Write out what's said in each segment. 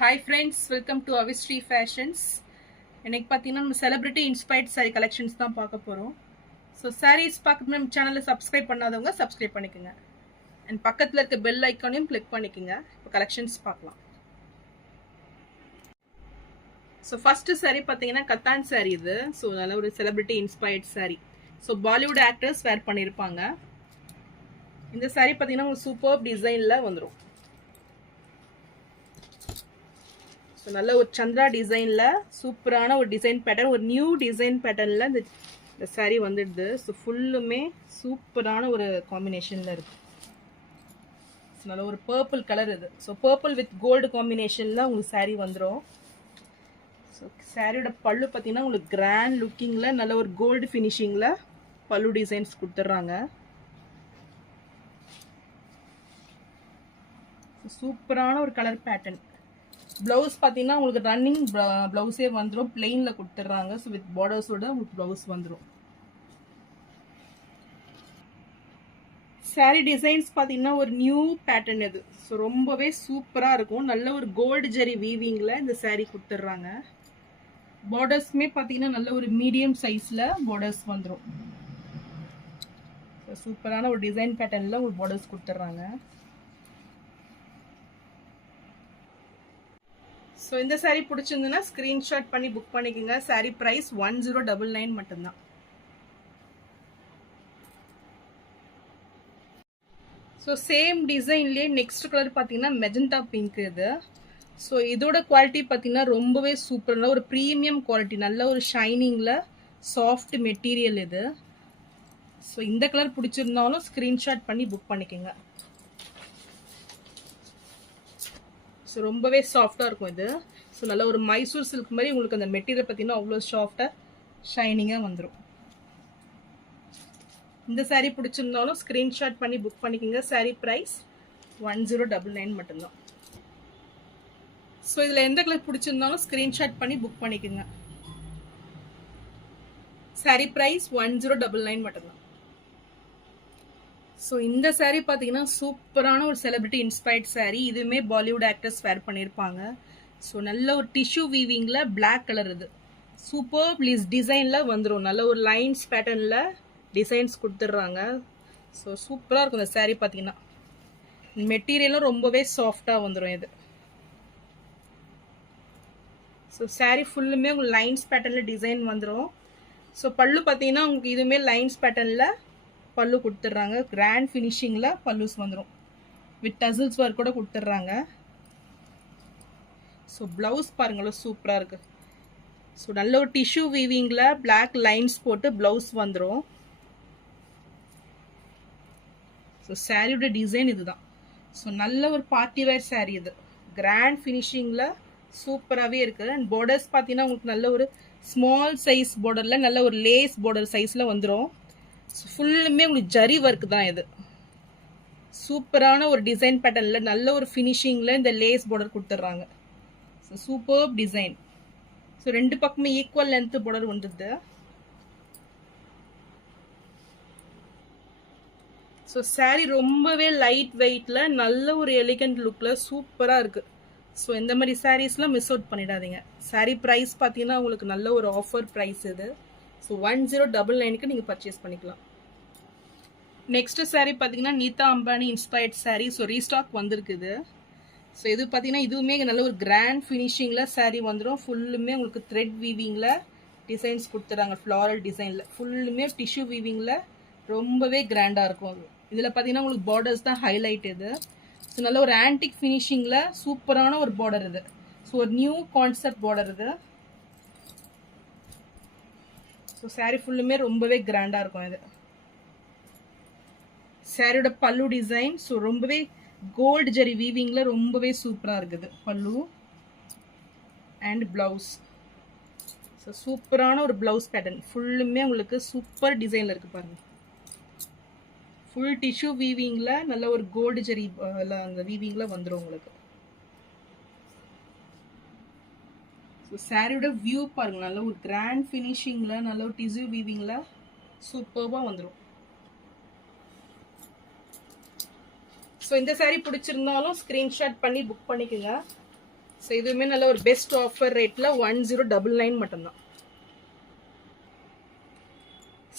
Hi friends, welcome to Avistry Fashions. இன்னைக்கு பார்த்தீங்கன்னா நம்ம செலிபிரிட்டி இன்ஸ்பயர்ட் saree கலெக்ஷன்ஸ் தான் பார்க்க போகிறோம். ஸோ sarees பார்க்க நம்ம சேனலை சப்ஸ்கிரைப் பண்ணாதவங்க சப்ஸ்கிரைப் பண்ணிக்கோங்க. அண்ட் பக்கத்தில் இருக்க பெல் ஐக்கானையும் கிளிக் பண்ணிக்கோங்க. இப்போ கலெக்ஷன்ஸ் பார்க்கலாம். ஸோ ஃபஸ்ட்டு saree பார்த்தீங்கன்னா கத்தான் saree இது. ஸோ நல்ல ஒரு celebrity inspired saree. So Bollywood actors wear பண்ணியிருப்பாங்க. இந்த saree பார்த்தீங்கன்னா ஒரு சூப்பர் டிசைனில் வந்துடும். ஸோ நல்ல ஒரு சந்திரா டிசைனில் சூப்பரான ஒரு டிசைன் பேட்டர்ன், ஒரு நியூ டிசைன் பேட்டர்னில் இந்த சாரீ வந்துடுது. ஸோ ஃபுல்லுமே சூப்பரான ஒரு காம்பினேஷனில் இருக்குது. ஸோ நல்ல ஒரு பர்பிள் கலர் இது. ஸோ பர்பிள் வித் கோல்டு காம்பினேஷனில் உங்களுக்கு சாரீ வந்துடும். ஸோ சாரியோட பல்லு பார்த்தீங்கன்னா உங்களுக்கு கிராண்ட் லுக்கிங்கில் நல்ல ஒரு கோல்டு ஃபினிஷிங்கில் பல்லு டிசைன்ஸ் கொடுத்துட்றாங்க. சூப்பரான ஒரு கலர் பேட்டர்ன். ப்ளவுஸ் பார்த்தீங்கன்னா உங்களுக்கு ரன்னிங் ப்ளவுஸே வந்துடும், பிளெயினில் கொடுத்துட்றாங்க. ஸோ வித் பார்டர்ஸோட உங்களுக்கு ப்ளவுஸ் வந்துடும். சாரீ டிசைன்ஸ் பார்த்தீங்கன்னா ஒரு நியூ பேட்டர்ன் இது. ஸோ ரொம்பவே சூப்பராக இருக்கும். நல்ல ஒரு கோல்டு ஜெரி வீவிங்கில் இந்த சாரீ கொடுத்துட்றாங்க. பார்டர்ஸுமே பார்த்தீங்கன்னா நல்ல ஒரு மீடியம் சைஸில் பார்டர்ஸ் வந்துடும். ஸோ சூப்பரான ஒரு டிசைன் பேட்டர்னில் உங்களுக்கு பார்டர்ஸ் கொடுத்துட்றாங்க. ஸோ இந்த சாரீ பிடிச்சிருந்துன்னா ஸ்க்ரீன்ஷாட் பண்ணி புக் பண்ணிக்கோங்க. சாரீ ப்ரைஸ் 1099 மட்டும்தான். ஸோ சேம் டிசைன்லேயே நெக்ஸ்ட் கலர் பார்த்தீங்கன்னா மெஜந்தா பிங்க் இது. ஸோ இதோட குவாலிட்டி பார்த்தீங்கன்னா ரொம்பவே சூப்பரான ஒரு ப்ரீமியம் குவாலிட்டி, நல்ல ஒரு ஷைனிங்கில் சாஃப்ட் மெட்டீரியல் இது. ஸோ இந்த கலர் பிடிச்சிருந்தாலும் ஸ்க்ரீன்ஷாட் பண்ணி புக் பண்ணிக்கோங்க. ஸோ ரொம்பவே சாஃப்டாக இருக்கும் இது. ஸோ நல்ல ஒரு மைசூர் சில்க் மாதிரி உங்களுக்கு அந்த மெட்டீரியல் பார்த்தீங்கன்னா அவ்வளோ சாஃப்டாக ஷைனிங்காக வந்துடும். இந்த சாரீ பிடிச்சிருந்தாலும் ஸ்க்ரீன்ஷாட் பண்ணி புக் பண்ணிக்கோங்க. சாரீ ப்ரைஸ் 1099 மட்டும்தான். ஸோ இதில் எந்த கலர் பிடிச்சிருந்தாலும் ஸ்க்ரீன்ஷாட் பண்ணி புக் பண்ணிக்கோங்க. சாரீ ப்ரைஸ் 1099 மட்டும்தான். ஸோ இந்த சாரீ பார்த்தீங்கன்னா சூப்பரான ஒரு செலிபிரிட்டி இன்ஸ்பயர்ட் சாரீ. இதுவுமே பாலிவுட் ஆக்டர்ஸ் வேர் பண்ணியிருப்பாங்க. ஸோ நல்ல ஒரு டிஷ்யூ வீவிங்கில் பிளாக் கலர் இது. சூப்பர் ப்ளீஸ் டிசைனில் வந்துடும். நல்ல ஒரு லைன்ஸ் பேட்டர்னில் டிசைன்ஸ் கொடுத்துட்றாங்க. ஸோ சூப்பராக இருக்கும் இந்த சாரீ பார்த்தீங்கன்னா. மெட்டீரியலும் ரொம்பவே சாஃப்டாக வந்துடும் இது. ஸோ சாரீ ஃபுல்லுமே உங்களுக்கு லைன்ஸ் பேட்டர்னில் டிசைன் வந்துடும். ஸோ பல்லு பார்த்தீங்கன்னா உங்களுக்கு இதுவுமே லைன்ஸ் பேட்டர்னில் பல்லு கொடுத்துட்றாங்க. கிராண்ட் ஃபினிஷிங்கில் பல்லுஸ் வந்துடும். வித் டசில்ஸ் ஒர்க் கூட கொடுத்துட்றாங்க. ஸோ ப்ளவுஸ் பாருங்களோ சூப்பராக இருக்குது. ஸோ நல்ல ஒரு டிஷ்யூ வீவிங்கில் பிளாக் லைன்ஸ் போட்டு ப்ளவுஸ் வந்துடும். ஸோ சாரியோட டிசைன் இதுதான். ஸோ நல்ல ஒரு பார்ட்டி வேர் சாரீ இது. கிராண்ட் ஃபினிஷிங்கில் சூப்பராகவே இருக்குது. அண்ட் பார்டர்ஸ் பார்த்தீங்கன்னா உங்களுக்கு நல்ல ஒரு ஸ்மால் சைஸ் பார்டரில் நல்ல ஒரு லேஸ் பார்டர் சைஸில் வந்துடும். ஃபுல்லுமே உங்களுக்கு ஜரி ஒர்க் தான் இது. சூப்பரான ஒரு டிசைன் பேட்டர்னில் நல்ல ஒரு ஃபினிஷிங்கில் இந்த லேஸ் பார்டர் கொடுத்துட்றாங்க. So super design. ஸோ ரெண்டு பக்கமே ஈக்குவல் லென்த் பார்டர் வந்துடுது. ஸோ சாரீ ரொம்பவே லைட் வெயிட்டில் நல்ல ஒரு எலிகண்ட் லுக்கில் சூப்பராக இருக்குது. ஸோ இந்த மாதிரி சாரீஸ்லாம் மிஸ் அவுட் பண்ணிடாதீங்க. சாரீ ப்ரைஸ் பார்த்தீங்கன்னா உங்களுக்கு நல்ல ஒரு ஆஃபர் ப்ரைஸ் இது. ஸோ 1099க்கு நீங்கள் பர்ச்சேஸ் பண்ணிக்கலாம். நெக்ஸ்ட் சாரீ பார்த்தீங்கன்னா நீதா Ambani inspired sari. So restock வந்திருக்குது. ஸோ இது பார்த்தீங்கன்னா இதுவுமே நல்ல ஒரு கிராண்ட் ஃபினிஷிங்கில் சாரீ வந்துடும். ஃபுல்லுமே உங்களுக்கு த்ரெட் வீவிங்கில் டிசைன்ஸ் கொடுத்துறாங்க. ஃப்ளாரல் டிசைனில் ஃபுல்லுமே டிஷ்யூ வீவிங்கில் ரொம்பவே கிராண்டாக இருக்கும். அது இதில் பார்த்தீங்கன்னா உங்களுக்கு பார்டர்ஸ் தான் ஹைலைட் இது. ஸோ நல்ல ஒரு ஆன்டிக் ஃபினிஷிங்கில் சூப்பரான ஒரு பார்டர் இது. ஸோ ஒரு நியூ கான்செப்ட் பார்டர் இது. ஸோ சாரீ ஃபுல்லுமே ரொம்பவே கிராண்டாக இருக்கும் இது. சாரியோட பல்லு டிசைன் ஸோ ரொம்பவே கோல்டு ஜெரி வீவிங்கில் ரொம்பவே சூப்பராக இருக்குது பல்லு அண்ட் ப்ளவுஸ். ஸோ சூப்பரான ஒரு ப்ளவுஸ் பேட்டர்ன் ஃபுல்லுமே உங்களுக்கு சூப்பர் டிசைனில் இருக்குது பாருங்கள். ஃபுல் டிஷ்யூ வீவிங்கில் நல்ல ஒரு கோல்டு ஜெரி அந்த வீவிங்கில் வந்துடும் உங்களுக்கு. ஸோ சாரியோட வியூ பாருங்கள். நல்ல ஒரு கிராண்ட் ஃபினிஷிங்கில் நல்ல ஒரு டிஷ்யூ வீவிங்கில் சூப்பராக வந்துடும். ஸோ இந்த சாரீ பிடிச்சிருந்தாலும் ஸ்க்ரீன்ஷாட் பண்ணி புக் பண்ணிக்கோங்க. ஸோ இதுவுமே நல்ல ஒரு பெஸ்ட் ஆஃபர் ரேட்டில் 1099 மட்டும்தான்.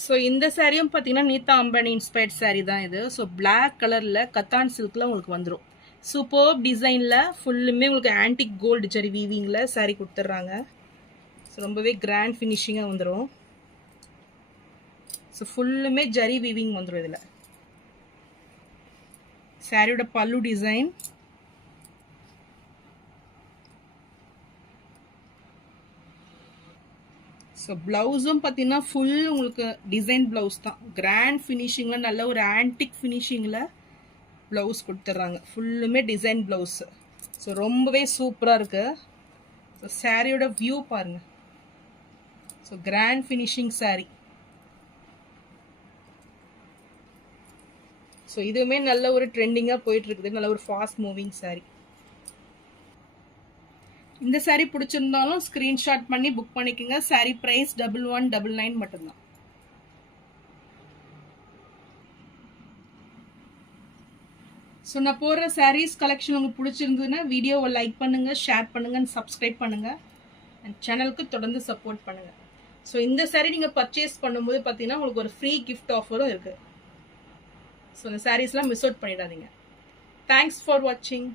ஸோ இந்த சாரியும் பார்த்தீங்கன்னா நீதா அம்பானி இன்ஸ்பயர்ட் சாரீ தான் இது. ஸோ பிளாக் கலரில் கத்தான் சில்கில் உங்களுக்கு வந்துடும். சூப்பர் டிசைனில் ஃபுல்லுமே உங்களுக்கு ஆன்டிக் கோல்டு ஜரி வீவிங்கில் சாரீ கொடுத்துட்றாங்க. ஸோ ரொம்பவே கிராண்ட் ஃபினிஷிங்காக வந்துடும். ஸோ ஃபுல்லுமே ஜரி வீவிங் வந்துடும் இதில். சாரியோட பல்லு டிசைன், ஸோ ப்ளவுஸும் பார்த்தீங்கன்னா ஃபுல் உங்களுக்கு டிசைன் ப்ளவுஸ் தான். கிராண்ட் ஃபினிஷிங்கில் நல்ல ஒரு ஆன்டிக் ஃபினிஷிங்கில் ப்ளவுஸ் கொடுத்துட்றாங்க. ஃபுல்லுமே டிசைன் ப்ளவுஸு. ஸோ ரொம்பவே சூப்பராக இருக்குது. ஸோ சாரியோட வியூ பாருங்கள். So grand finishing sari. So இதுவுமே நல்ல ஒரு ட்ரெண்டிங்காக போயிட்டுருக்குது. நல்ல ஒரு ஃபாஸ்ட் மூவிங் சாரீ. இந்த சாரீ பிடிச்சிருந்தாலும் ஸ்க்ரீன்ஷாட் பண்ணி புக் பண்ணிக்கோங்க. சாரீ ப்ரைஸ் 1199 மட்டும்தான். ஸோ நான் போடுற சாரீஸ் கலெக்ஷன் உங்களுக்கு பிடிச்சிருந்ததுன்னா வீடியோவை லைக் பண்ணுங்கள், ஷேர் பண்ணுங்கள், சப்ஸ்கிரைப் பண்ணுங்கள். அண்ட் சேனலுக்கு தொடர்ந்து சப்போர்ட் பண்ணுங்கள். ஸோ இந்த சாரீ நீங்கள் பர்ச்சேஸ் பண்ணும்போது பார்த்தீங்கன்னா உங்களுக்கு ஒரு ஃப்ரீ கிஃப்ட் ஆஃபரும் இருக்குது. ஸோ இந்த சாரீஸ்லாம் மிஸ் அவுட் பண்ணிடாதீங்க. தேங்க்ஸ் ஃபார் வாட்சிங்.